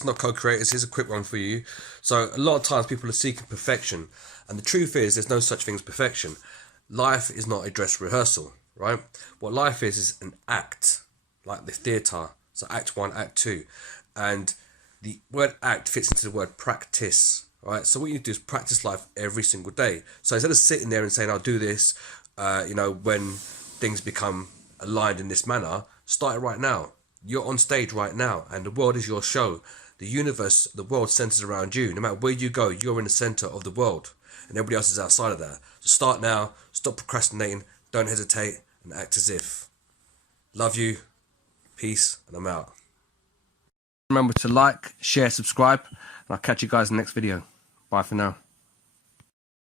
creators, not co-creators. Here's a quick one for you. So a lot of times people are seeking perfection, and the truth is there's no such thing as perfection. Life is not a dress rehearsal, right? What life is an act, like the theatre. So act 1, act 2. And the word act fits into the word practice, right? So what you need to do is practice life every single day. So instead of sitting there and saying, I'll do this, when things become aligned in this manner, start it right now. You're on stage right now, and the world is your show. The universe, the world centers around you. No matter where you go, you're in the center of the world, and everybody else is outside of that. So start now, stop procrastinating, don't hesitate, and act as if. Love you, peace, and I'm out. Remember to like, share, subscribe, and I'll catch you guys in the next video. Bye for now.